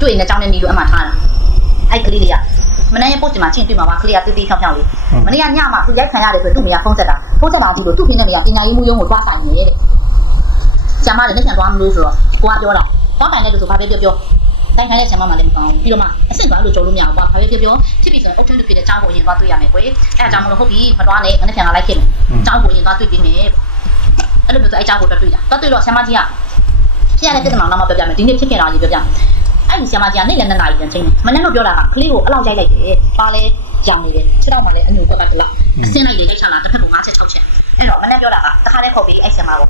တွေ့နေအကြောင်းနဲ့နေလို့အမှထားတာအဲ့ကလေးလေးကမနေ့ကပို့ချင်မှာချင်းတွေ့မှာပါကလေးကတီးတီးဖြောင်းဖြောင်းလေးမနေ့ကညမှာသူရိုက်ခံရတယ်ဆိုသူ့မိကဖုန်းဆက်တာဖုန်းဆက်တာကြည့်လို့သူ့ဖိနေနေကပညာရေးမှုရုံးကိုသွားဆိုင်နေတဲ့ဆရာမလည်းလက်ခံသွားမလို့ဆိုတော့ကိုကပြောတာသွားဆိုင်တဲ့လူဆိုဘာပဲပြောပြောတိုင်ခိုင်းတဲ့ဆရာမမှလည်းမကောင်းဘူးပြီးတော့မှအဆင့်သွားလို့ကြုံလို့မရဘူးကွာဘာပဲပြောပြောဖြစ်ပြီဆိုရင်အုတ်ထွန်းတူဖြစ်တဲ့အကြောင်းကိုအရင်သွားတွေ့ရမယ်ကွယ်အဲအကြောင်းမလို့ဟုတ်ပြီမသွားနဲ့မနေ့ကလာလိုက်ခဲ့မယ်အကြောင်းကိုအရင်သွားတွေ့ပြီးမယ်အဲ့လိုမျိုးဆိုအဲအကြောင်းကိုတွေ့တွေ့တာသွားတွေ့တော့ဆရာမကြီးကဖြစ်ရတဲ့ပြဿနာတော့မပြောပြမယ်ဒီနေ့ဖြစ်ခဲ့တာကြီးပြောပြမယ် အဲ့ဒီဆရာမကြီးကနေ့လည်းနှစ်နာရီပြန်ချိန်တယ်မနေ့ကပြောတာကကလေးကိုအလောက်ရိုက်လိုက်တယ်ပါလဲရောင်နေတယ်ခြေတော့မှလည်းအညူကွက်ကတလားအစင်းလိုက်လေးရိုက်ချလာတစ်ဖက်က5ချက်6ချက်အဲ့တော့မနေ့ပြောတာကတခါတည်းခေါ်ပြီးအဲ့ဆရာမကို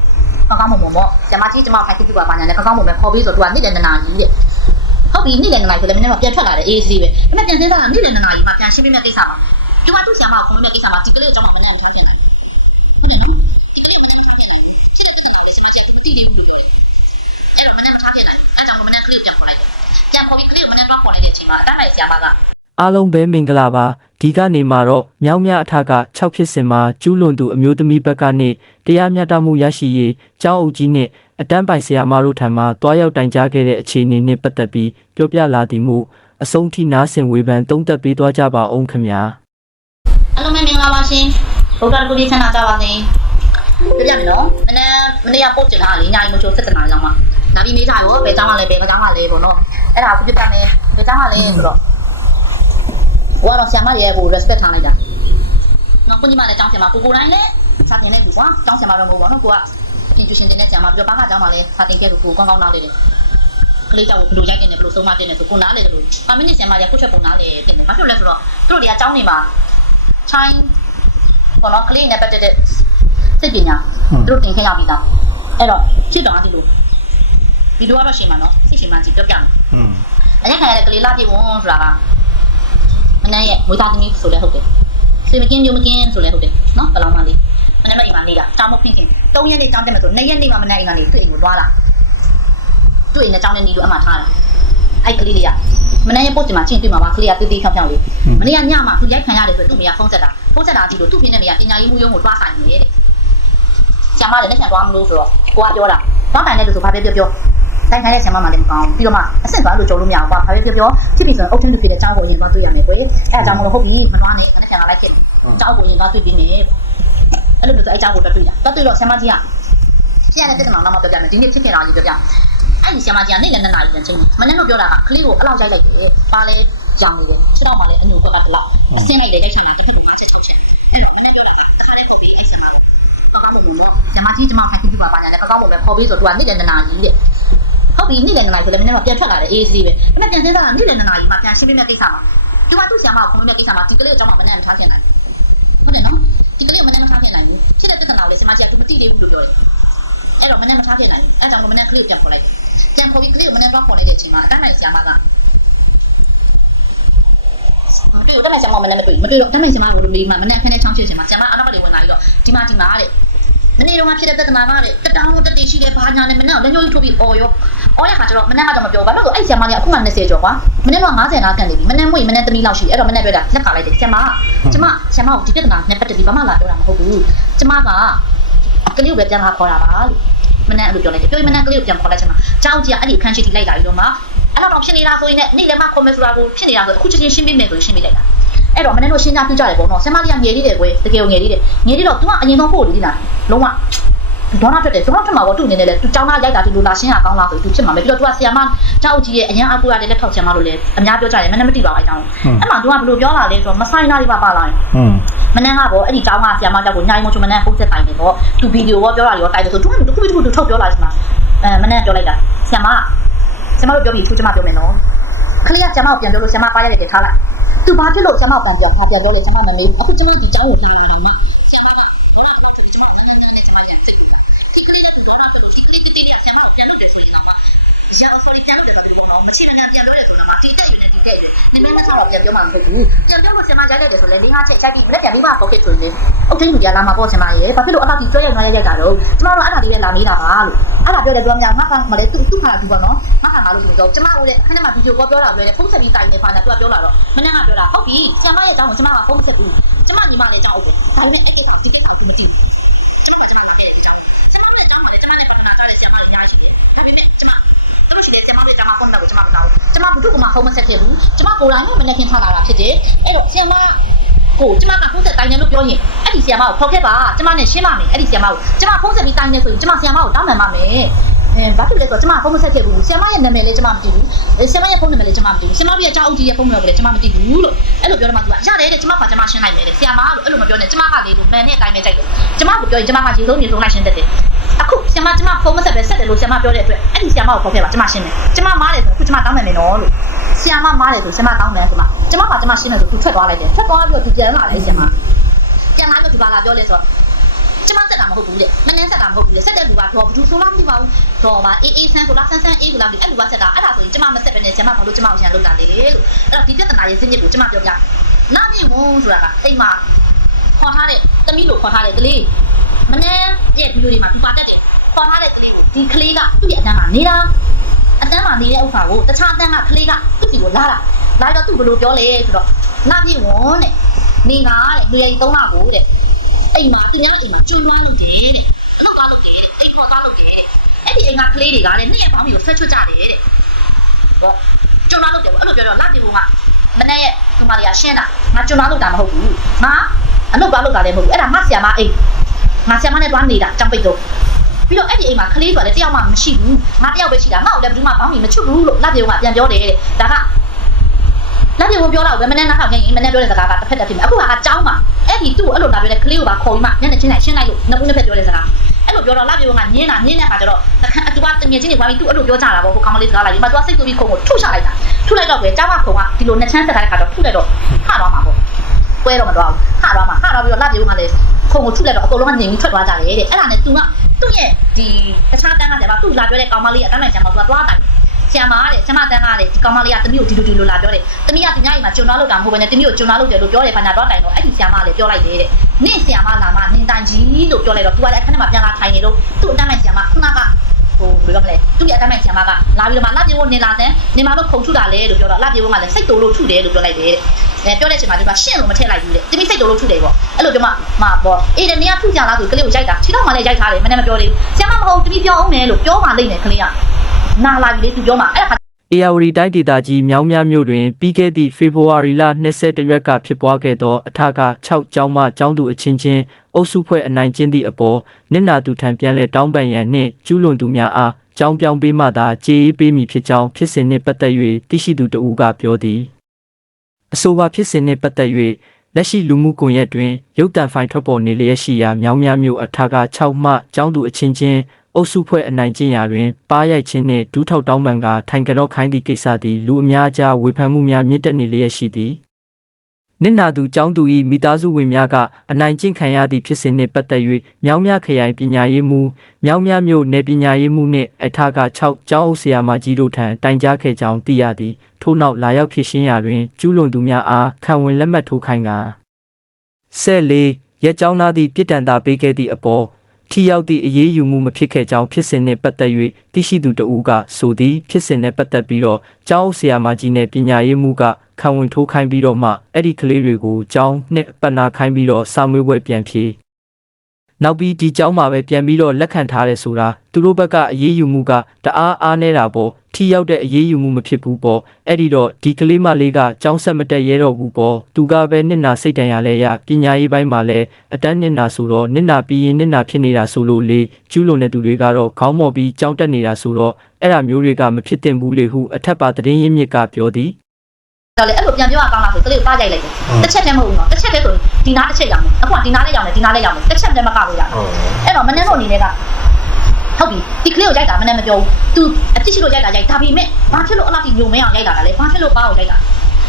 ကောင်းကောင်းမွန်မွန်ပေါ့ဆရာမကြီးကျမခိုင်ကြည့်ပြပါပါညာနဲ့ကောင်းကောင်းမွန်မွန်ခေါ်ပြီးဆိုတော့သူကနေ့လည်းနှစ်နာရီတဲ့ဟုတ်ပြီနေ့လည်းနှစ်နာရီဆိုလည်းမနေ့ကပြန်ထွက်လာတယ်အေးစီးပဲဒါပေမဲ့ပြန်စင်းစားတာနေ့လည်းနှစ်နာရီမှပြန်ရှင်းပြမယ့်ကိစ္စမှာသူကသူ့ဆရာမကိုခေါ်မယ့်ကိစ္စမှာဒီကလေးကိုကြောင်းမှမနေ့ကမထားချင်ဘူးတီးနေဘူးအဲ့တော့မနေ့မထားခဲ့နိုင်အဲ့ကြောင့်မနေ့ကလေးကိုပြန်ခေါ်လိုက်တယ်ပြန်ခေါ်ပြီးကလေးကိုမနေ့တော့ခေါ်လိုက်တဲ့အချိန် မှာတန်းလိုက်ဆရာမကအားလုံးပဲမင်္ဂလာပါဒီကနေမှာတော့မြောင်းမြအထက6ဖြစ်စဉ်မှာကျူးလွန်သူအမျိုးသမီးဘက်ကနေတရားမျှတမှုရရှိရေးကျောင်းအုပ်ကြီးနဲ့အတန်းပိုင်ဆရာမတို့ထံမှတွားရောက်တိုင်ကြားခဲ့တဲ့အခြေအနေနဲ့ပတ်သက်ပြီးပြောပြလာသည်မူအဆုံးထိနားဆင်ဝေဖန်တုံးသက်ပေးသွားကြပါအောင်ခင်ဗျာအားလုံးပဲမင်္ဂလာပါရှင်ဗုဒ္ဓဂုတိဆန္ဒကြပါစေ ပြပြမယ်နော်မနေ့မနေ့ကပို့ချင်တာလေညာကြီးမချိုးဆက်တနာကြောင်းမှာဒါပြီးမေးကြရောဘယ်ကြောင်းကလဲဘယ်ကြောင်းကလဲပေါ့နော်အဲ့ဒါကိုပြပြမယ်ဘယ်ကြောင်းကလဲဆိုတော့ဟိုကတော့ဆရာမရဲ့ကို respect ထားလိုက်တာနော်ကိုညီမလည်းကြောင်းဆရာမကိုကိုတိုင်းလည်းစာတင်တဲ့သူကွာကြောင်းဆရာမတော့မဟုတ်ပါဘူးနော်ကိုက institution တင်တဲ့ဆရာမပြီးတော့ဘာကကြောင်းမှလည်းစာတင်ခဲ့လို့ကိုကောင်းကောင်းနားလေတယ်ကလေးကြောင့်ဘယ်လိုရိုက်တင်တယ်ဘယ်လိုဆုံးမတင်တယ်ဆိုကိုနားလေတယ်လို့အမင်းနဲ့ဆရာမကြီးကိုချက်ပုံနားလေတင်တယ်ဘာဖြစ်လို့လဲဆိုတော့သူတို့တွေကကြောင်းနေမှာ time ဘောနော်ကလေးနဲ့ပတ်သက်တဲ့ စိတ်ပညာသူတို့တင်ခဲ့ရပြီးသားအဲ့တော့ဖြစ်တော့ဒီလိုဗီဒီယိုကတော့ရှင်းမှာနော်စိတ်ရှင်းမှကြည့်ပြောပြမယ်อืมအရက်ခံရတဲ့ကလေးလာပြေဝန်ဆိုတာကမနက်ရဲ့ဝေသားသမီးဆိုလဲဟုတ်တယ်စေမကင်းမျိုးမကင်းဆိုလဲဟုတ်တယ်နော်ဘယ်လောက်မှလေးမနက်မအိမ်မှာနေတာတောင်းမဖြစ်ချင်း၃ရက်နေ့တောင်းတယ်မယ်ဆို၂ရက်နေ့မှမနက်အိမ်ကနေတွေ့ကိုသွားတာတွေ့နေတောင်းနေနေလို့အမှထားတယ်အဲ့ကလေးလေးကမနက်ရဲ့ပို့ချင်မှာချင်းတွေ့မှာပါကလေးကတေးသေးဖြောင်းဖြောင်းလေးမနေ့ကညမှာသူရိုက်ခံရတယ်ဆိုသူ့မိကဖုန်းဆက်တာဖုန်းဆက်တာကြည့်လို့သူ့ပြင်းတဲ့မိကပညာရေးမှုရုံးကိုတွားဆိုင်နေတဲ့ ဆရာမလည်းလက်ခံသွားမလို့ဆိုတော့ကိုကပြောတာတောင်းတိုင်တဲ့သူဆိုဘာပဲပြောပြောတိုင်းခိုင်းတဲ့ဆရာမမှလည်းမကောင်းဘူးပြီးတော့မှအဆင့်သွားလို့ကြုံလို့မရဘူးကွာဘာပဲပြောပြောဖြစ်ပြီဆိုရင်အုတ်ထင်းသူဖြစ်တဲ့အကြောင်းကိုအရင်သွားတွေ့ရမယ်ကွယ်အဲအကြောင်းမလို့ဟုတ်ပြီမသွားနဲ့အဲ့ဒါဆရာမလိုက်ခဲ့အကြောင်းကိုအရင်သွားတွေ့ပြီးမယ်အဲ့လိုမျိုးဆိုအဲအကြောင်းကိုတွေ့တွေ့တာသွားတွေ့တော့ဆရာမကြီးကဖြစ်ရတဲ့ပြဿနာတော့မပြောပြမယ်ဒီနေ့ဖြစ်ခဲ့တာကြီးပြောပြအဲ့ဒီဆရာမကြီးကနေ့လည်းနှစ်နာရီပြန်ချင်းမနေ့ကပြောတာကကလေးကိုအလောက်ရိုက်လိုက်တယ်ပါလဲကြောင်နေတယ်ခြေတော့မှလည်းအညိုဘက်ကတလောက်အဆင်းလိုက်တယ်ရိုက်ချတာတစ်ခါ ကြီးကျမခိုင်းပြီးပါပါညာနဲ့ပကောင်းပုံပဲခေါ်ပြီးဆိုတော့သူကနေ့လည်းနှစ်နာရီတဲ့ဟုတ်ပြီနေ့လည်နှစ်နာရီဆိုလည်းမနေ့ကပြန်ထွက်လာတယ်အေးစီးပဲဒါပေမဲ့ပြန်စင်းစားတာနေ့လည်နှစ်နာရီမှပြန်ရှင်းပြမယ့်ကိစ္စမှာသူကသူ့ဆရာမကိုခေါ်မယ့်ကိစ္စမှာဒီကလေးကိုကြောင်းမှမနေ့ကမထားချင်နိုင်ဟုတ်တယ်နော်ဒီကလေးကိုမနေ့မထားချင်နိုင်ဘူးဖြစ်တဲ့ပြဿနာကိုလည်းဆရာမကြီးကသူမသိသေးဘူးလို့ပြောတယ်အဲ့တော့မနေ့မထားချင်နိုင်ဘူးအဲ့ကြောင့်မနေ့ကလေးပြန်ခေါ်လိုက်ပြန်ခေါ်ပြီးကလေးကိုမနေ့တော့ခေါ်လိုက်တဲ့အချိန်မှာအတန်းနိုင်ဆရာမကတွေ့တော့တမ်းဆရာမမနေ့မတွေ့မတွေ့တော့တမ်းနိုင်ဆရာမကိုမေးမှမနေ့ခင်းနဲ့ချောင်းချစ်ဆရာမဆရာမအနောက်ကနေဝင်လာပြီးတော့ဒီမှာဒီမှာတဲ့ မနေ့တော့မှဖြစ်တဲ့ပြဿနာကတဲ့တတောင်းတက်တေရှိတယ်ဘာညာနဲ့မနေ့ကလက်ညှိုးကြီးထိုးပြီးအော်ရောအော်ရခါကျတော့မနေ့ကတော့မပြောဘာလို့လဲဆိုအဲ့ဆရာမလေးအခုမှ20ကျော်ကွာမနေ့က50နားကန်နေပြီမနေ့မွေမနေ့သမီးလောက်ရှိအဲ့တော့မနေ့တွေ့တာလက်ခါလိုက်တယ်ဆရာမကျမဆရာမကိုဒီပြဿနာနဲ့ပတ်သက်ပြီးဘာမှလာပြောတာမဟုတ်ဘူးကျမကကလေးကိုပဲပြန်လာခေါ်တာပါလို့မနေ့အဲ့လိုပြောလိုက်တယ်ပြောရင်မနေ့ကလေးကိုပြန်ခေါ်လိုက်ချင်မှာကြောက်ကြအဲ့ဒီအခန်းရှိတိလိုက်လာပြီးတော့မှအဲ့တော့ဖြစ်နေတာဆိုရင်လည်းနေ့လည်းမခေါ်မယ်ဆိုတာကိုဖြစ်နေတာဆိုအခုချင်းချင်းရှင်းပြမယ်ဆိုရင်ရှင်းပြလိုက်တာ အဲ့တော့မနေ့တို့ရှင်းကြပြကြတယ်ပေါ့နော်ဆရာမလေးကငယ်လေးတယ်ကွယ်တကယ်ငယ်လေးတယ်ငယ်လေးတော့ तू ကအရင်ဆုံးပို့လေးလားလုံးဝ ဒေါနာထွက်တယ်ဒေါနာထွက်မှာပေါ့သူ့အနေနဲ့လည်းသူចောင်းသားရိုက်တာဒီလိုလာရှင်းရကောင်းလားဆိုသူဖြစ်မှာပဲပြီးတော့သူကဆီယာမကြောက်ကြီးရဲ့အရင်အကူရတဲ့လက်ထောက်ဆီယာမလို့လည်းအများပြောကြတယ်မနေ့မသိပါဘူးအဲကြောင်းအဲ့မှာသူကဘယ်လိုပြောလာလဲဆိုတော့မဆိုင်နာလေးပါပါလာရင် อืม မနေ့ကပေါ့အဲ့ဒီចောင်းကဆီယာမကြောက်ကိုညိုင်းမချုံမနေ့ပုံသက်တိုင်နေပေါ့သူဗီဒီယိုရောပြောတာရောတိုင်တယ်ဆိုသူကတခုတခုသူထုတ်ပြောလာချင်မှာအဲမနေ့ပြောလိုက်တာဆီယာမဆီယာမတို့ပြောပြီးသူကျမပြောမယ်နော် ခလေးကဆီယာမကိုပြန်ပြောလို့ဆီယာမပါရတယ်ထားလိုက်သူဘာဖြစ်လို့ဆီယာမပြန်ပြန်ထားပြန်ပြောလို့ဆီယာမမမေးအခုကျမဒီចောင်းကိုထားလာတာနော် ဆရာတော်လေးကြားတယ်လို့ပြောတော့မချစ်တဲ့ပြန်လို့လေဆိုတော့ဒီတက်ယူ နေတဲ့နေမမဆောက်ပြန်ပြောမှမဟုတ်ဘူးပြန်ပြောလို့ဆရာမရိုက်လိုက်တယ်ဆိုလဲ၄၅ချက်ရိုက်ပြီးလက်ပြန်ပြီးမှပုတ်ဖြစ်ဆိုရင်အုတ်ထင်းလူပြလာမှာပေါ့ဆရာမရေဘာဖြစ်လို့အတော့ဒီကျွဲရွရွရိုက်တာတော့ကျမတို့အဲ့ဒါလေးပဲလာမေးတာပါလို့အဲ့ဒါပြောတယ်ပြောများငါကမလဲသူ့သူ့ခါသူပေါ့နော်ငါကငါလို့ပြောကျမတို့လည်းခဏမှဗီဒီယိုကောပြောတာပြောတယ်ဖုန်းဆက်ပြီးတိုင်နေပါနဲ့သူကပြောလာတော့မနေ့ကပြောတာဟုတ်ပြီဆရာမရဲ့အကြောင်းကိုကျမကဖုန်းဆက်ဘူးကျမညီမလေးအကြောင်းအုပ်တယ်ဒါနဲ့အဲ့ကိစ္စကိုတိတိကျကျမသိဘူးကျမကကျမလည်းကျမလည်းကျမလည်းကျမလည်းပထမစားတဲ့ဆရာမလေးရားရှိတယ်အဲ့ဒီကျမ သူရှိတယ်ကျမတို့ကျမ ဖုန်းတော့ကျမမတောင်းကျမဘာလို့ဖုန်းမဆက်ခဲ့ဘူးကျမကိုယ်တိုင်ကမနေ့ကထားလာတာဖြစ်တယ်အဲ့တော့ဆီယမကိုကျမကဖုန်းဆက်တိုင်းတယ်လို့ပြောရင်အဲ့ဒီဆီယမကိုခေါ်ခဲ့ပါကျမနဲ့ရှင်းပါမယ်အဲ့ဒီဆီယမကိုကျမဖုန်းဆက်ပြီးတိုင်းတယ်ဆိုရင်ကျမဆီယမကိုတောင်းပန်ပါမယ် အဲဘာဖြစ်လဲဆိုတော့ကျမဖုန်းမဆက်ခဲ့ဘူးဆီယမရဲ့နာမည်လည်းကျမမသိဘူးဆီယမရဲ့ဖုန်းနာမည်လည်းကျမမသိဘူးဆီယမရဲ့အကြောင်းအကြီးရဲ့ဖုန်းနံပါတ်လည်းကျမမသိဘူးလို့အဲ့လိုပြောတော့မှသူကရတယ်တဲ့ကျမကကျမရှင်းလိုက်မယ်တဲ့ဆီယမလို့အဲ့လိုမပြောနဲ့ကျမကလေလို့မန်နဲ့အတိုင်းပဲကြိုက်တယ်ကျမကပြောရင်ကျမကရေဆုံးရေဆုံးလိုက်ရှင်းတတ်တယ်အခုဆရာမကျမဖုန်းမဆက်ပဲဆက်တယ်လို့ဆရာမပြောတဲ့အတွက်အဲ့ဒီဆရာမကိုခေါ်ခဲ့ပါကျမရှင်းမယ်ကျမမားတယ်ဆိုခုကျမတောင်းမယ်မယ်နော်လို့ဆရာမမားတယ်ဆိုဆရာမတောင်းမယ်ဆိုမှကျမကကျမရှင်းမယ်ဆိုသူထွက်သွားလိုက်တယ်ထွက်သွားပြီးတော့သူပြန်လာတယ်ဆရာမပြန်လာပြီးတော့ဒီပါလာပြောလဲဆိုတော့ ကျမဆက်တာမဟုတ်ဘူးလေမနှမ်းဆက်တာမဟုတ်ဘူးလေဆက်တဲ့လူကတော့ဘူးဆိုလားမသိပါဘူးတော့ပါအေးအေးဆန်းဆိုလားဆန်းဆန်းအေးကလားဒီအဲ့လူကဆက်တာအဲ့ဒါဆိုရင်ကျမမဆက်ပဲနဲ့ဆရာမဘာလို့ကျမကိုရှင်းလုပ်တာလဲလို့အဲ့တော့ဒီပြဿနာရဲ့ဇင်းမြစ်ကိုကျမပြောပြနားမြင့်ဝန်ဆိုတာကအိမ်မှာခေါ်ထားတဲ့တမီးလို့ခေါ်ထားတဲ့ကလေးမနှမ်းရဲ့ဗီဒီယိုတွေမှာဒီပါတက်တယ်ပေါ်ထားတဲ့ကလေးကိုဒီကလေးကသူ့ရဲ့အတန်းမှာနေတာအတန်းမှာနေတဲ့ဥစ္စာကိုတခြားအတန်းကကလေးကသူ့စီကိုလာတာလာတော့သူ့ဘယ်လိုပြောလဲဆိုတော့နာပြေဝန်တဲ့နေကတဲ့နေရီသုံးလကိုတဲ့ အိမ်မှာသူများအိမ်မှာကျွန်းမလုပ်တယ်တဲ့အလုပ်ကားလုပ်တယ်တဲ့အိမ်ခေါ်သားလုပ်တယ်တဲ့အဲ့ဒီအိမ်ကကလေးတွေကတဲ့နေ့ရက်ပေါင်းပြီးကိုဆက်ချွတ်ကြတယ်တဲ့ဟောကျွန်းမလုပ်တယ်ပေါ့အဲ့လိုပြောတော့လာပြေဝန်ကမနေ့ရက်သူမလေးကရှင်းတာငါကျွန်းမလုပ်တာမဟုတ်ဘူးငါအလုပ်ကားလုပ်တာလည်းမဟုတ်ဘူးအဲ့ဒါငါဆီယာမအိမ်ငါဆီယာမနဲ့တွားနေတာကြောင်ပိတ်တော့ပြီးတော့အဲ့ဒီအိမ်မှာကလေးဆိုလည်းတယောက်မှမရှိဘူးငါတယောက်ပဲရှိတာငါ့ကိုလည်းဘယ်သူမှပေါင်းပြီးမချွတ်ဘူးလို့လက်ပြုံကပြန်ပြောတယ်တဲ့ဒါက လက်တွေကိုပြောတော့ပဲမနဲ့နားထောင်ရင်မနဲ့ပြောတဲ့စကားကတစ်ဖက်တစ်ဖြစ်မယ်အခုကကြောင်းပါအဲ့ဒီသူ့ကိုအဲ့လိုနားပြောတဲ့ကလေးကိုပါခေါ်ပြီးမှညနေချင်းတိုင်းရှင်းလိုက်လို့နှစ်ဦးနှစ်ဖက်ပြောတဲ့စကားအဲ့လိုပြောတော့လက်တွေကငင်းတာငင်းတဲ့အခါကျတော့တခါအတူကတငယ်ချင်းတွေဝိုင်းပြီးသူ့အဲ့လိုပြောကြတာပေါ့ဟိုကောင်မလေးစကားလိုက်ပြီးမှသူကစိတ်ကူးပြီးခုံကိုထုချလိုက်တာထုလိုက်တော့ပဲကြောင်းကခုံကဒီလိုနှစ်ချမ်းစကားတဲ့အခါတော့ထုလိုက်တော့ဟတော့မှာပေါ့ကွဲတော့မတော့ဟတော့မှာဟတော့ပြီးတော့လက်တွေကလည်းခုံကိုထုလိုက်တော့အကုန်လုံးကငြိမ်ပြီးထွက်သွားကြတယ်တဲ့အဲ့ဒါနဲ့သူကသူ့ရဲ့ဒီတခြားတန်းကကျတော့သူ့လာပြောတဲ့ကောင်မလေးကအတန်းလိုက်ချမ်းမှာသူကသွားတာ ဆရာမတဲ့ဆရာမတန်းကတဲ့ဒီကောင်မလေးကတမီးကိုဒီလိုဒီလိုလာပြောတယ်တမီးကဒီညအိမ်မှာကျွန်တော်လောက်တာမဟုတ်ဘဲနဲ့တမီးကိုကျွန်တော်လောက်တယ်လို့ပြောတယ်ဘာညာတော့တိုင်တော့အဲ့ဒီဆရာမလည်းပြောလိုက်တယ်တဲ့နင့်ဆရာမလာမနင်တိုင်ကြီးလို့ပြောလိုက်တော့သူကလည်းအခန်းထဲမှာပြန်လာထိုင်နေလို့သူ့အတန်းနိုင်ဆရာမခုနကဟိုဘယ်လိုလဲသူ့ရဲ့အတန်းနိုင်ဆရာမကလာပြီးတော့မှလာပြေဖို့နေလာတဲ့နေမှာတော့ခုံထုတာလေလို့ပြောတော့လာပြေဖို့ကလည်းစိတ်တိုးလို့ထုတယ်လို့ပြောလိုက်တယ်တဲ့အဲပြောတဲ့အချိန်မှာဒီမှာရှင့်လို့မထည့်လိုက်ဘူးတဲ့တမီးစိတ်တိုးလို့ထုတယ်ပေါ့အဲ့လိုပြောမှမှာပေါ့အေးတဲ့နေရာထုကြလားဆိုကလေးကိုရိုက်တာခြေတော့မှလည်းရိုက်ထားတယ်မနေ့မပြောသေးဘူးဆရာမမဟုတ်တမီးပြောအောင်မယ်လို့ပြောမှလိမ့်မယ်ကလေးက နာလာပြီလေသူပြောမှအဲ့ဒါအေယာဝတီတိုင်းဒေသကြီးမြောင်းမြမြို့တွင်ပြီးခဲ့သည့်ဖေဖော်ဝါရီလ22ရက်ကဖြစ်ပွားခဲ့သောအထက6ကျောင်းမှကျောင်းသူအချင်းချင်းအုပ်စုဖွဲ့အနိုင်ကျင့်သည့်အပေါ်နစ်နာသူထံပြန်လည်တောင်းပန်ရန်နှင့်ကျူးလွန်သူများအားကျောင်းပြောင်းပေးမှသာကြေးအေးပေးမည်ဖြစ်ကြောင်းဖြစ်စဉ်နှင့်ပတ်သက်၍သိရှိသူတဦးကပြောသည်အဆိုပါဖြစ်စဉ်နှင့်ပတ်သက်၍လက်ရှိလူမှုကွန်ရက်တွင်ရုပ်တံဖိုင်ထွက်ပေါ်နေလျက်ရှိရာမြောင်းမြမြို့အထက6မှကျောင်းသူအချင်းချင်း အုပ်စုဖွဲ့အနိုင်ကျင့်ရာတွင်ပါရိုက်ခြင်းနှင့်ဒူးထောက်တောင်းပန်ကထိုင်ကြော့ခိုင်းသည့်ကိစ္စသည်လူအများကြားဝေဖန်မှုများမြင့်တက်နေလျက်ရှိသည်နစ်နာသူကျောင်းသူ၏မိသားစုဝင်များကအနိုင်ကျင့်ခံရသည့်ဖြစ်စဉ်နှင့်ပတ်သက်၍မြောင်းမြခရိုင်ပညာရေးမှူးမြောင်းမြမြို့နယ်ပညာရေးမှူးနှင့်အထက6ကျောင်းအုပ်ဆရာမကြီးတို့ထံတိုင်ကြားခဲ့ကြောင်းသိရသည်ထို့နောက်လာရောက်ဖြစ်ရှင်းရာတွင်ကျူးလွန်သူများအားခံဝင်လက်မှတ်ထိုးခိုင်းကဆက်လေးရက်ကျောင်းသားသည့်ပြစ်ဒဏ်သာပေးခဲ့သည့်အပေါ် ထိရောက်သည့်အရေးယူမှုမဖြစ်ခဲ့ကြောင်းဖြစ်စဉ်နှင့်ပတ်သက်၍သိရှိသူတဦးကဆိုသည်ဖြစ်စဉ်နှင့်ပတ်သက်ပြီးတော့ကျောင်းဆရာမကြီးနဲ့ပညာရေးမှူးကခံဝင်ထိုးခိုင်းပြီးတော့မှအဲ့ဒီကလေးတွေကိုကျောင်းနဲ့ပတ်နာခိုင်းပြီးတော့စာမွေးပွဲပြန်ဖြေ နောက်ပြီးဒီကျောင်းမှာပဲပြန်ပြီးတော့လက်ခံထားရဲဆိုတာသူတို့ဘက်ကအရေးယူမှုကတအားအားနေတာပေါ့ထိရောက်တဲ့အရေးယူမှုမဖြစ်ဘူးပေါ့အဲ့ဒီတော့ဒီကလေးမလေးကကျောင်းဆက်မတက်ရဲတော့ဘူးပေါ့သူကပဲနစ်နာစိတ်တန်ရလဲရပညာရေးပိုင်းမှာလည်းအတန်းနစ်နာဆိုတော့နစ်နာပြီးရင်နစ်နာဖြစ်နေတာဆိုလို့လေကျူးလွန်တဲ့သူတွေကတော့ခေါင်းမော်ပြီးကြောင်းတက်နေတာဆိုတော့အဲ့ဒါမျိုးတွေကမဖြစ်သင့်ဘူးလေဟုအထက်ပါသတင်းရင်းမြစ်ကပြောသည် တော့လေအဲ့လိုပြန်ပြောရကောင်းလားဆိုကလေးကိုပါကြိုက်လိုက်တယ်တစ်ချက်တည်းမဟုတ်ဘူးနော်တစ်ချက်တည်းဆိုဒီနားတစ်ချက်ရောင်းတယ်အခုကဒီနားလေးရောင်းတယ်ဒီနားလေးရောင်းတယ်တစ်ချက်တည်းမကလို့ရတယ်အဲ့တော့မနေ့ကအနေနဲ့ကဟုတ်ပြီဒီကလေးကိုရိုက်တာမနေ့မပြောဘူး तू အတိရှိလို့ရိုက်တာရိုက်ဒါပေမဲ့ဘာဖြစ်လို့အဲ့လောက်ထိညုံမဲအောင်ရိုက်တာလဲဘာဖြစ်လို့ပါအောင်ရိုက်တာ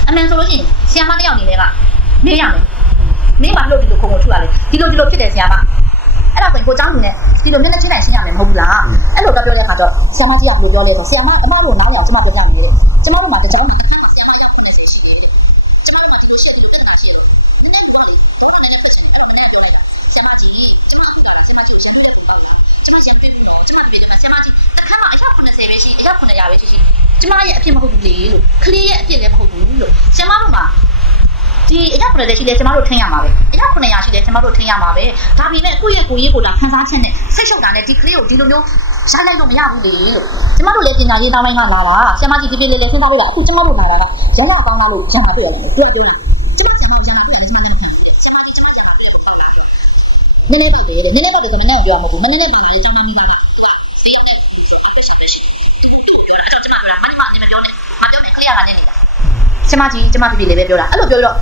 အမှန်ဆိုလို့ရှိရင်ဆီယမတစ်ယောက်အနေနဲ့ကနေရမယ်နေပါလို့ဒီလိုခုံကိုထူရလေဒီလိုဒီလိုဖြစ်တယ်ဆီယမအဲ့ဒါဆိုရင်ကိုเจ้าလူနဲ့ဒီလိုမျက်နှာချင်းတိုင်းရှင်းရမယ်မဟုတ်ဘူးလားအဲ့လိုတော့ပြောတဲ့ခါတော့ဆီယမကြီးကဘယ်လိုပြောလဲဆိုဆီယမအမတို့နားရအောင်ကျွန်မပြောပြမယ်တဲ့ကျွန်မတို့မှာတကြောင် ကျမရဲ့အဖြစ်မဟုတ်ဘူးလေလို့ကလေးရဲ့အဖြစ်လည်းမဟုတ်ဘူးလို့ကျမတို့မှာဒီအရက်90ရှိတယ်ကျမတို့ထင်ရမှာပဲအရက်900ရှိတယ်ကျမတို့ထင်ရမှာပဲဒါပေမဲ့ကိုယ့်ရဲ့ကိုယ်ရေးကိုယ်တာခန်းစားချက်နဲ့စိတ်ရှုပ်တာနဲ့ဒီကလေးကိုဒီလိုမျိုးရှားလိုက်လို့မရဘူးလေလို့ကျမတို့လည်းပညာရေးတောင်းပိုင်းကလာပါဆရာမကြီးပြပြလေးလေးစဉ်းစားလို့ရအခုကျမတို့လာတာကရန်ရကောင်းလာလို့ရန်လာတွေ့ရတယ်တွေ့တွေ့ကျမဆရာမကျန်လာတွေ့ရတယ်ကျမလည်းမခံဘူးဆရာမကြီးကျမကျန်လာတွေ့တော့တာနည်းနည်းပိုက်တယ်နည်းနည်းပိုက်တယ်ဆိုမနဲ့ပြောမှာမဟုတ်ဘူးနည်းနည်းပိုက်တယ်ကျမမိတာစိတ်နဲ့ဆက်ဆက်ဆက်ကျမကမမတင်မပြောနဲ့မပြောနဲ့ခလေးရတာနဲ့ ကျမကြီးကျမပြပြလေးပဲပြောတာအဲ့လိုပြောပြီးတော့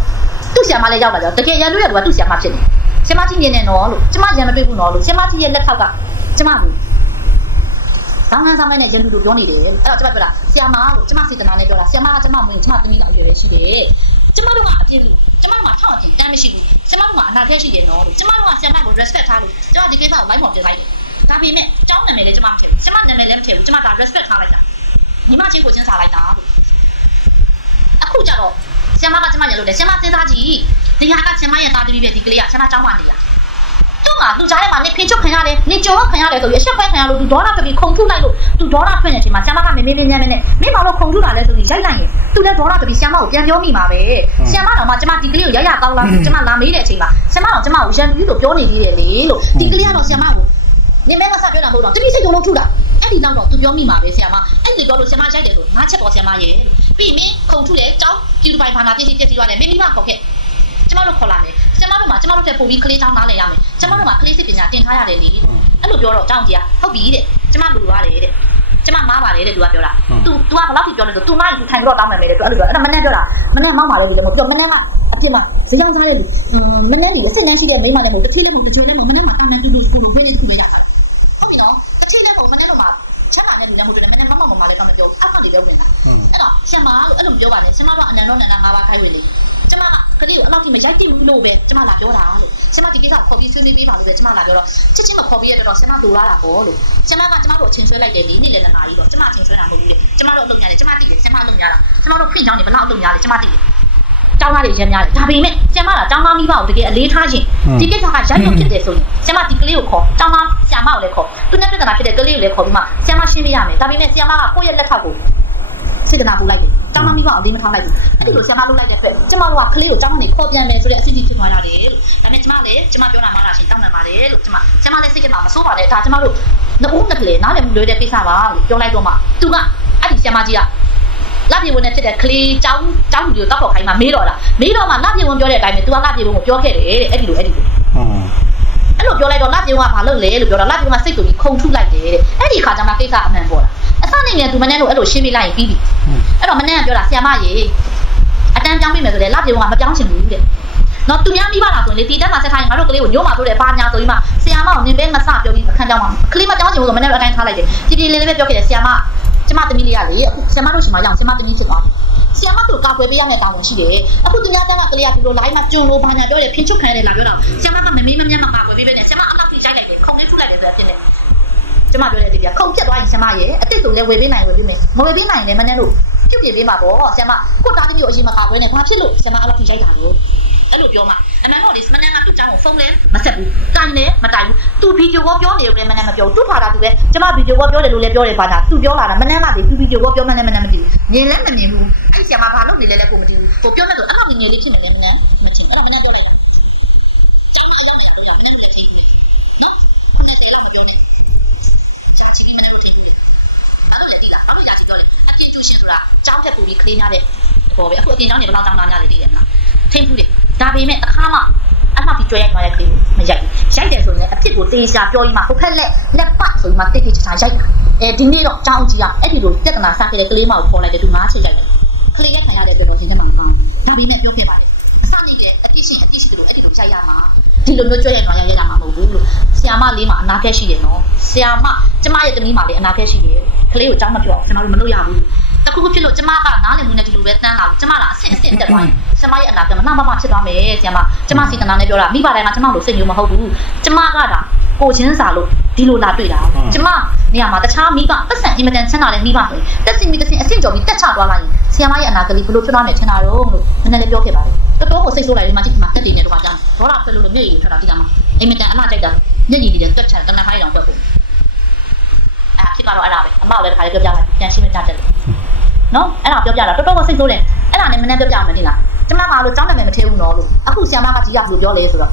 သူ့ဆရာမလည်းရောက်လာကြတော့တကယ်ရန်တွေ့ရတော့သူ့ဆရာမဖြစ်နေဆရာမကြီးမြင်နေတော့လို့ကျမရန်မတွေ့ဘူးနော်လို့ဆရာမကြီးရဲ့လက်ထောက်ကကျမဘူးဆောင်းလန်းဆောင်းလန်းနဲ့ရန်သူတို့ပြောနေတယ်အဲ့တော့ကျမပြောတာဆီယာမလို့ကျမစေတနာနဲ့ပြောတာဆီယာမကကျမမင်းကျမသမီးလောက်အရွယ်ပဲရှိတယ်ကျမတို့ကအပြည့်လို့ကျမတို့ကထောက်အပြင်တမ်းမရှိဘူးကျမတို့ကအနာဂတ်ရှိတယ်နော်လို့ကျမတို့ကဆီယာမကို respect ထားလို့ကျမဒီကိစ္စကို live ပေါ်တင်လိုက်တယ်ဒါပေမဲ့ကျောင်းနာမည်လည်းကျမမထည့်ဘူးကျမနာမည်လည်းမထည့်ဘူးကျမက respect ထားလိုက်တာညီမချင်းကိုချင်းစားလိုက်တာလို့အ ခုကျတော့ဆီယာမကကျမရလို့တယ်ဆီယာမစဉ်းစားကြည့်ဒီဟာကဆီယာမရဲ့သားသမီးပဲဒီကလေးကဆီယာမကျောင်းမှာနေလားသူ့မှာလူကြားထဲမှာနေဖင်ချုပ်ခံရတယ်နေကြုံခံရတယ်ဆိုပြီးအဆက်ခွဲခံရလို့သူဒေါနာပြပြီးခုံထုလိုက်လို့သူဒေါနာဖွင့်နေချိန်မှာဆ iam မကမေမေလေးညမ်းနေနဲ့မင်းဘာလို့ခုံထုတာလဲဆိုပြီးရိုက်လိုက်ရင်သူလည်းဒေါနာပြပြီးဆ iam မကိုပြန်ပြောမိမှာပဲဆ iam မတော်မှကျမဒီကလေးကိုရရကောင်းလားကျမလာမေးတဲ့အချိန်မှာဆ iam မတော်ကျမကိုရန်ပြီးလို့ပြောနေသေးတယ်လေလို့ဒီကလေးကတော့ဆ iam မကိုနေမဲမဆပြောတာမဟုတ်တော့တတိစိတ်ကြုံလုံးထုတာ အဲ့ဒီနောက်တော့သူပြောမိမှာပဲဆ iam မအဲ့ဒီပြောလို့ဆ iam မရိုက်တယ်ဆိုငါချက်ပေါ်ဆ iam မရဲ့ပြီးမင်းခုံထုတယ်ကြောင်းကျူတူပိုင်ဖာနာပြည့်စည်ပြည့်စည်သွားတယ်မင်းမိမခေါ်ခဲ့ ကျမတို့ခေါ်လာမယ်ကျမတို့မှာကျမတို့တက်ပို့ပြီးကလေးချောင်းနားလည်ရမယ်ကျမတို့မှာကလေးစစ်ပညာတင်ထားရတယ်လေအဲ့လိုပြောတော့ကြောင်းကြီးကဟုတ်ပြီတဲ့ကျမလူရတယ်တဲ့ကျမမားပါတယ်တဲ့သူကပြောတာ तू तू ကဘယ်လောက်ထိပြောလဲဆို तू မိုင်း तू ထိုင်ပြီးတော့တောင်းမယ်မယ်တဲ့ तू အဲ့လိုပြောအဲ့ဒါမနဲ့ပြောတာမနဲ့မောက်ပါလေလူလည်းမဟုတ် तू မနဲ့ကအပြစ်မှာဇေယောင်းစားတဲ့လူမနဲ့နေလေစိတ်နှမ်းရှိတဲ့မိန်းမလည်းမဟုတ်တစ်ချီလည်းမဟုတ်တစ်ချီလည်းမဟုတ်မနဲ့မှာတာမန်တူတူစကူလို့ဝင်းလေးတစ်ခုပဲရတာဟုတ်ပြီ ရှင်မလို့အဲ့လိုပြောပါလေရှင်မတော့အနန္တောနန္ဒငါးပါးခိုင်းဝင်လေကျမကခရီးကိုအဲ့လောက်ထိမရိုက်တိဘူးလို့ပဲကျမလာပြောတာလို့ကျမဒီကိစ္စခေါ်ပြီးဆွေးနွေးပေးပါလို့ပဲကျမလာပြောတော့ချက်ချင်းမခေါ်ပြီးရတော့ကျမလိုလာတာပေါ့လို့ကျမကကျမတို့အချင်းဆွဲလိုက်တယ်လေနေ့လည်းနှစ်နာရီတော့ကျမအချင်းဆွဲတာမဟုတ်ဘူးလေကျမတို့အလုပ်များတယ်ကျမတည်တယ်ကျမအလုပ်များတာကျမတို့ဖွင့်ချောင်းနေဘယ်လောက်အလုပ်များလဲကျမတည်တယ်ကျောင်းသားတွေရမ်းများတယ်ဒါပေမဲ့ကျမကကျောင်းသားမိဘကိုတကယ်အလေးထားခြင်းဒီကိစ္စကရိုက်ရုံဖြစ်တယ်ဆိုရင်ကျမဒီကလေးကိုခေါ်ကျောင်းသားဆရာမကိုလည်းခေါ်သူနဲ့ပြဿနာဖြစ်တဲ့ကလေးကိုလည်းခေါ်ပြီးမှဆရာမရှင်းပေးရမယ်ဒါပေမဲ့ဆရာမကကိုယ့်ရဲ့လက်ထပ်ကို စေတနာပူလိုက်တယ်။ကျောင်းသားမိဘအလေးမထားလိုက်ဘူး။အဲ့ဒီလိုဆရာမလုပ်လိုက်တဲ့အတွက်ကျမတို့ကကလေးကိုကျောင်းကနေခေါ်ပြန်မယ်ဆိုတဲ့အစီအစဉ်ဖြစ်သွားရတယ်လို့။ဒါပေမဲ့ကျမလည်းကျမပြောတာမှလားရှင်တောင်းပန်ပါတယ်လို့ကျမကျမလည်းစိတ်ထဲမှာမစိုးပါနဲ့ဒါကျမတို့နှစ်ဦးနှစ်ကလေးနားလည်မှုလွယ်တဲ့ကိစ္စပါလို့ပြောလိုက်တော့မှသူကအဲ့ဒီဆရာမကြီးကလပြေဝင်နဲ့ဖြစ်တဲ့ကလေးကျောင်းကျောင်းလူကိုတောက်ဖို့ခိုင်းမှမေးတော့တာမေးတော့မှလပြေဝင်ပြောတဲ့အတိုင်းပဲ तू ကလပြေဝင်ကိုပြောခဲ့တယ်တဲ့အဲ့ဒီလိုအဲ့ဒီလိုအဲ့လိုပြောလိုက်တော့လပြေုံကဘာလုပ်လဲလို့ပြောတော့လပြေုံကစိတ်တူပြီးခုံထုလိုက်တယ်တဲ့အဲ့ဒီခါကျမှကိစ္စအမှန်ပေါ်တာ အစနေနဲ့သူမနဲ့လို့အဲ့လိုရှင်းပြလိုက်ရင်ပြီးပြီအဲ့တော့မနဲ့ကပြောတာဆီယမရေအတန်းပြောင်းပြီမယ်ဆိုလေလပြေုံကမပြောင်းချင်ဘူးတဲ့နော်သူများမိဘလားဆိုရင်လေတီတက်မှာဆက်ထားရင်ငါတို့ကလေးကိုညို့မှာဆိုတဲ့ဘာညာဆိုပြီးမှဆီယမကိုနင်ပဲမစပြောပြီးအခန်းကြောင်းမှာကလေးမပြောင်းချင်ဘူးဆိုမနဲ့တော့အတိုင်းထားလိုက်တယ်ကြည်ကြည်လေးလေးပဲပြောခဲ့တယ်ဆီယမကျမသမီးလေးကလေအခုဆီယမတို့ရှင်မရောက်ဆီယမသမီးဖြစ်သွားဆီယမတို့ကာကွယ်ပေးရမယ့်တာဝန်ရှိတယ်အခုသူများတန်းကကလေးကဒီလို line မှာကျွန်းလို့ဘာညာပြောတယ်ဖင်ချုပ်ခံရတယ်လာပြောတာဆီယမကမမေးမမြတ်မကာကွယ်ပေးပဲနဲ့ဆီယမအလောက်ထိရိုက်လိုက်တယ်ခုံလေးထုလိုက်တယ်ဆိုတာဖြစ်နေကျ မပြောတဲ့တိပြခုံပြတ်သွားရင်ဆီယမရဲ့အစ်စ်ဆိုလဲဝယ်ပေးနိုင်ဝယ်ပေးမယ်မဝယ်ပေးနိုင်လည်းမနဲ့လို့ပြုတ်ပြပေးမှာပေါ့ဆီယမကိုတားသမီးကိုအရင်မကာကွယ်နဲ့ဘာဖြစ်လို့ဆီယမအလောက်ထိရိုက်တာလို့အဲ့လိုပြောမှအမှန်တော့လေမနဲ့ကသူ့ကြောင်းကိုဖုန်းလဲမဆက်ဘူးကန်တယ်မတိုင်ဘူးသူဗီဒီယိုကောပြောနေတယ်မနဲ့မပြောဘူးသူ့ဖာတာသူပဲကျမဗီဒီယိုကောပြောတယ်လို့လည်းပြောတယ်ပါတာသူပြောလာတာမနဲ့ကလေသူဗီဒီယိုကောပြောမှလည်းမနဲ့မသိဘူးမြင်လဲမမြင်ဘူးအဲ့ဆီယမဘာလို့နေလဲလဲကိုမသိဘူးကိုပြောနေလို့အဲ့လိုငယ်လေးဖြစ်နေတယ်မနဲ့မချင်းအဲ့ဒါမနဲ့ပြောလိုက်တယ်ကျမအကြောင်းလည်းပြောတယ်မနဲ့လည်းချင်းနော်မနဲ့လည်းမပြောနဲ့ချာချီမနဲ့လည်းချင်းဘာလို့လဲဒီလားဘာလို့ရာချီပြောလဲအပြင်ကျူရှင် ဆိုတာကြောင်းဖြတ်ပူပြီးခလေးများတဲ့ဘောပဲအခုအပြင်ကြောင်းနေဘယ်လောက်ကြောင်းသားများလဲသိတယ်မလားထိမ့်ဘူးလေဒါပေမဲ့အခါမှအမှပြီးကြွယ်ရိုက်သွားတဲ့ကလေးကိုမရိုက်ဘူးရိုက်တယ်ဆိုရင်အဖြစ်ကိုတေးရှာပြောပြီးမှဟိုဖက်လက်လက်ပတ်ဆိုပြီးမှတိတ်တိတ်ချာချာရိုက်တာအဲဒီနေ့တော့ကြောင်းကြီးကအဲ့ဒီလိုပြဿနာစခဲ့တဲ့ကလေးမကိုခေါ်လိုက်တယ်သူငါးချက်ရိုက်တယ်ကလေးလက်ခံရတဲ့အတွက်တော့ရှင်ထဲမှာမကောင်းဒါပေမဲ့ပြောခဲ့ပါတယ်အစနေကအတိရှင်အတိရှိတယ်လို့အဲ့ဒီလိုကြိုက်ရမှာဒီလိုမျိုးကြွယ်ရိုက်သွားရရရမှာမဟုတ်ဘူးလို့ဆီယာမလေးမှာအနာဂတ်ရှိတယ်နော်ဆီယာမကျမရဲ့တမီးမှာလည်းအနာဂတ်ရှိတယ်ကလေးကိုကြောင်းမပြောကျွန်တော်တို့မလုပ်ရဘူး တခုခုဖြစ်လို့ကျမကနားလည်မှုနဲ့ဒီလိုပဲတန်းလာလို့ကျမကအဆင့်အဆင့်တက်သွားရင်ကျမရဲ့အနာကမနှမမဖြစ်သွားမယ်ဆရာမကျမစီတနာနဲ့ပြောတာမိဘတိုင်းမှာကျမတို့စိတ်မျိုးမဟုတ်ဘူးကျမကဒါကိုချင်းစာလို့ဒီလိုလာတွေ့တာကျမနေရာမှာတခြားမိဘပတ်စံအင်မတန်ချမ်းသာတဲ့မိဘတွေတက်စီမီတက်စီအဆင့်ကျော်ပြီးတက်ချသွားလိုက်ရင်ဆရာမရဲ့အနာကလေးဘလို့ဖြစ်သွားမယ်ထင်တာတော့လို့နည်းနည်းလေးပြောခဲ့ပါတယ်တော်တော်ကိုစိတ်ဆိုးလိုက်တယ်မှာကြည့်မှာတက်တည်နေတော့ကြာဒေါ်လာဖြစ်လို့လို့မျက်ရည်ထွက်တာဒီကမှာအင်မတန်အလှကြိုက်တာမျက်ရည်တွေတွက်ချန်တနဖိုင်းတောင်တွက်ဖို့အဲဖြစ်မှာတော့အဲ့ဒါပဲအမကလည်းတစ်ခါလေးပြောပြလိုက်ပြန်ရှင်းမတတ်တယ် နော်အဲ့ဒါပြောပြတာတော်တော်ကိုစိတ်ဆိုးတယ်အဲ့ဒါနဲ့မနေ့ပြောပြမယ်တင်လားကျမကလို့ကြောင်းနာမည်မထည့်ဘူးနော်လို့အခုဆီယမကကြီးကဘယ်လိုပြောလဲဆိုတော့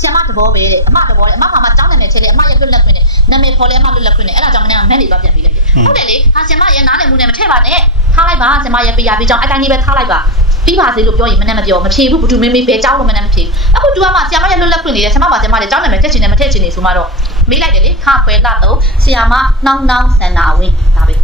ဆီယမတဘောပဲတဲ့အမတဘောတဲ့အမကမှကြောင်းနာမည်ထည့်တယ်အမရဲ့ပြက်လက်ခွင့်တယ်နာမည်ဖော်လဲမှလွတ်လပ်ခွင့်နဲ့အဲ့ဒါကြောင့်မနေ့ကမက်နေတော့ပြန်ပြီးလိုက်တယ်ဟုတ်တယ်လေဟာဆင်မရဲ့နားလည်မှုနဲ့မထည့်ပါနဲ့ထားလိုက်ပါဆင်မရဲ့ပြရပေးကြောင်းအတိုင်းလေးပဲထားလိုက်ပါပြီးပါစေလို့ပြောရင်မနဲ့မပြောမဖြေဘူးဘူးတူမေးမေးပဲကြောင်းလို့မနဲ့မဖြေအခု तू ကမှဆင်မရဲ့လွတ်လပ်ခွင့်နေတယ်ဆင်မပါဆင်မရဲ့ကြောင်းနာမည်ထည့်ချင်တယ်မထည့်ချင်နေဆိုမှတော့မေးလိုက်တယ်လေခါခွဲလာတော့ဆရာမနှောင်းနှောင်းဆန္နာဝင်းဒါပဲ